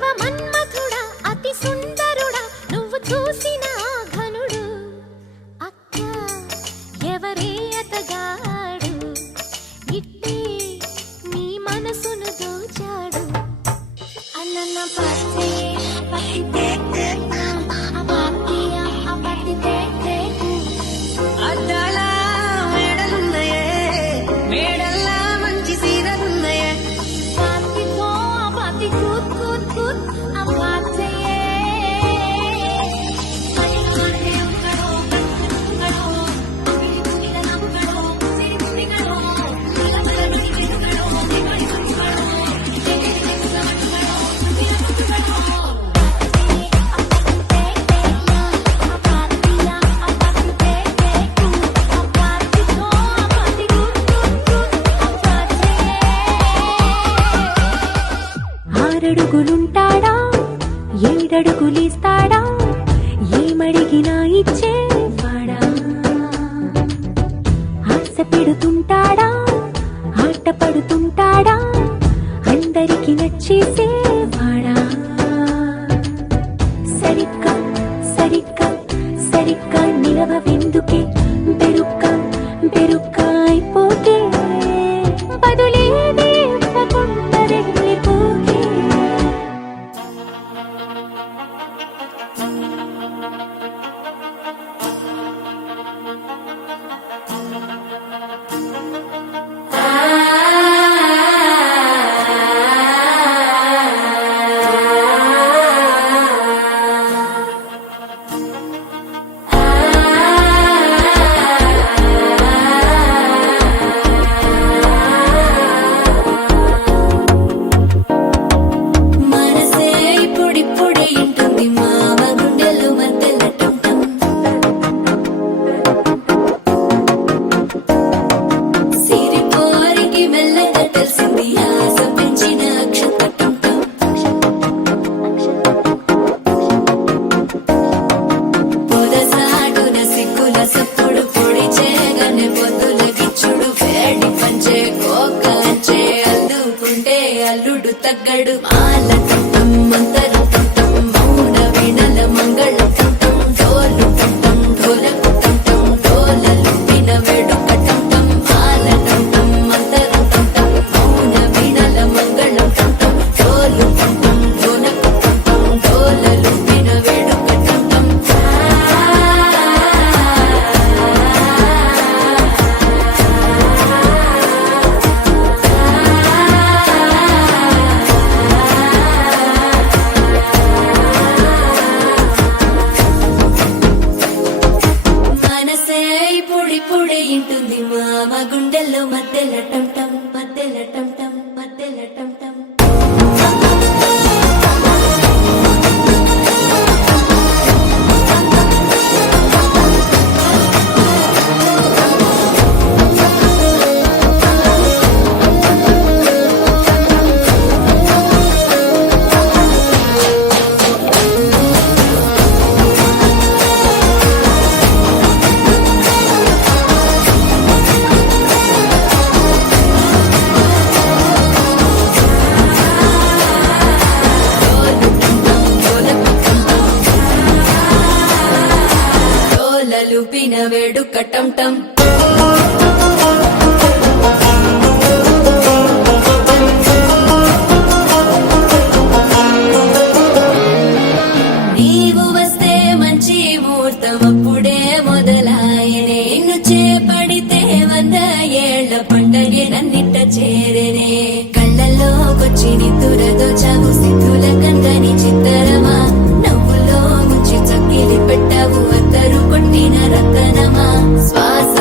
నవ మన్మథుడా అతి సుందరుడా నువ్వు చూసిన ఘనుడు అక్క ఎవరే అతగాడు ఇట్టే నీ మనసును దోచాడు అన్న పచ్చే పత్తి ఆరడుగులుంటాడా ఏడడుగులిస్తాడా ఏమడిగినా ఇచ్చేవాడా ఆశ పెడుతుంటాడా ఆట పడుతుంటాడా అందరికి నచ్చేసేవాడా సరిగ్గా సరిగ్గా సరిగ్గా నిలవెందుకే బెరుక్క బెరుక్క అయిపోతే బదులేదే ఇవ్వకుండా వెళ్ళిపోకే అల్లుడు తగ్గడు మాల కంఠం మంతరు కంఠం మౌన వీణల మంగళ కంఠం డోలు కంఠం ఢోలకు కంఠం డోలలు విన వేడుక కంఠం మాల కంఠం మంతరు కంఠం మౌన వీణల మంగళ కంఠం డోలు కంఠం ఢోలకు కంఠం డోలలు విన వేడుక కంఠం ఇంటుంది మామ గుండెల్లో మధ్యల టంటం మధ్యల టంటం మధ్యల టంటం లూపిన వేడుక టంటం నీవు వస్తే మంచి ముహూర్తం అప్పుడే మొదలాయనే నిన్ను చేపడితే 100 ఏళ్ల పండగే నన్నిట్ట చేరేనే కళ్ళల్లోకొచ్చి నిద్దురదో చావు సిద్ధుల కందని చిత్తరమా నవ్వులో ముంచి చక్కిలి పెట్టావు అద్దరు కొట్టిన రతనమా శ్వాస